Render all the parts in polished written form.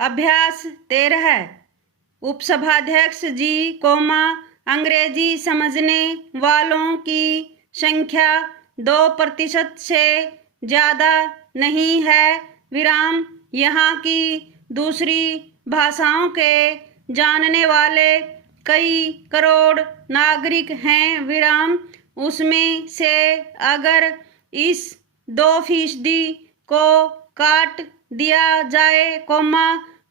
अभ्यास 13। उपसभाध्यक्ष जी, अंग्रेजी समझने वालों की संख्या 2% से ज़्यादा नहीं है। यहाँ की दूसरी भाषाओं के जानने वाले कई करोड़ नागरिक हैं। उसमें से अगर इस 2% को काट दिया जाए,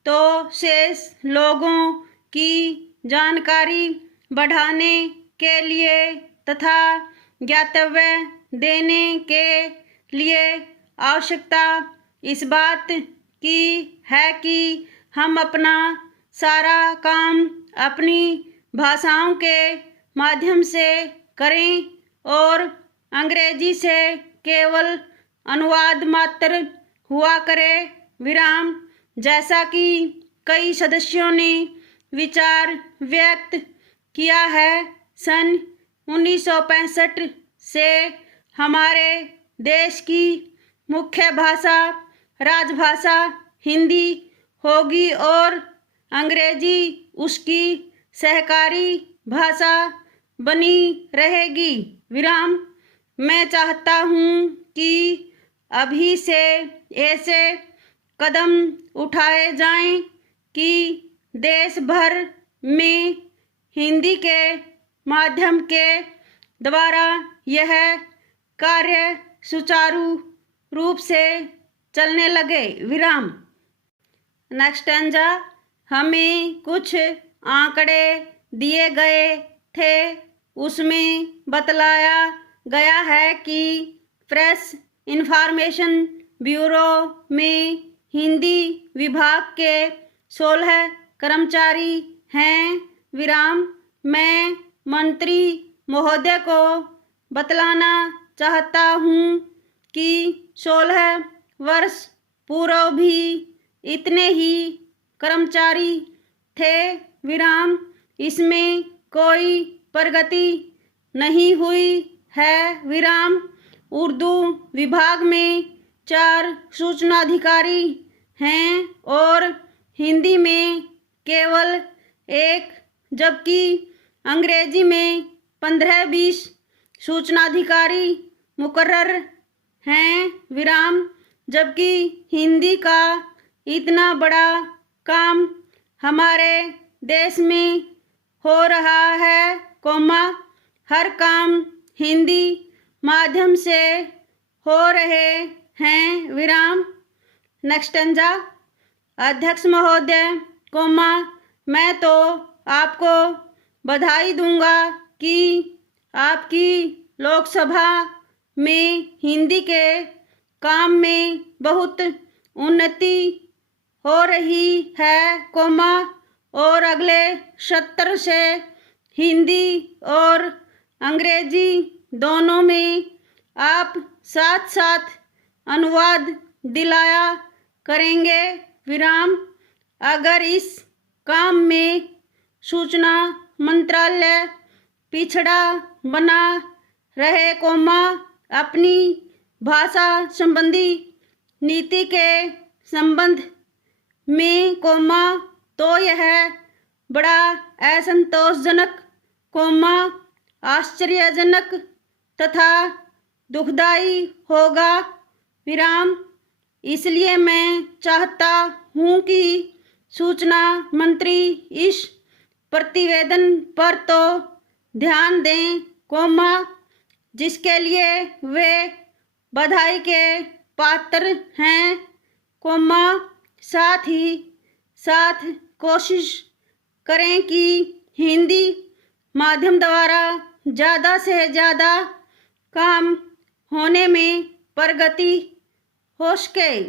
तो शेष लोगों की जानकारी बढ़ाने के लिए तथा ज्ञातव्य देने के लिए आवश्यकता इस बात की है कि हम अपना सारा काम अपनी भाषाओं के माध्यम से करें और अंग्रेजी से केवल अनुवाद मात्र हुआ करे। जैसा कि कई सदस्यों ने विचार व्यक्त किया है, सन 1965 से हमारे देश की मुख्य भाषा राजभाषा हिंदी होगी और अंग्रेजी उसकी सहकारी भाषा बनी रहेगी। मैं चाहता हूँ कि अभी से ऐसे कदम उठाए जाएं कि देश भर में हिंदी के माध्यम के द्वारा यह कार्य सुचारू रूप से चलने लगे। नेक्स्ट हमें कुछ आंकड़े दिए गए थे। उसमें बतलाया गया है कि प्रेस इंफॉर्मेशन ब्यूरो में हिंदी विभाग के 16 कर्मचारी हैं। मैं मंत्री महोदय को बतलाना चाहता हूँ कि 16 वर्ष पूर्व भी इतने ही कर्मचारी थे। इसमें कोई प्रगति नहीं हुई है। उर्दू विभाग में 4 सूचनाधिकारी हैं और हिंदी में केवल 1, जबकि अंग्रेजी में 15-20 सूचनाधिकारी मुकर्रर हैं। जबकि हिंदी का इतना बड़ा काम हमारे देश में हो रहा है, हर काम हिंदी माध्यम से हो रहे हैं। नेक्स्ट अध्यक्ष महोदय, मैं तो आपको बधाई दूंगा कि आपकी लोकसभा में हिंदी के काम में बहुत उन्नति हो रही है, और अगले सत्र से हिंदी और अंग्रेजी दोनों में आप साथ साथ अनुवाद दिलाया करेंगे। अगर इस काम में सूचना मंत्रालय पिछड़ा बना रहे, अपनी भाषा संबंधी नीति के संबंध में, तो यह बड़ा असंतोषजनक, आश्चर्यजनक तथा दुखदायी होगा। इसलिए मैं चाहता हूँ कि सूचना मंत्री इस प्रतिवेदन पर तो ध्यान दें, जिसके लिए वे बधाई के पात्र हैं, साथ ही साथ कोशिश करें कि हिंदी माध्यम द्वारा ज़्यादा से ज़्यादा काम होने में प्रगति हो सके।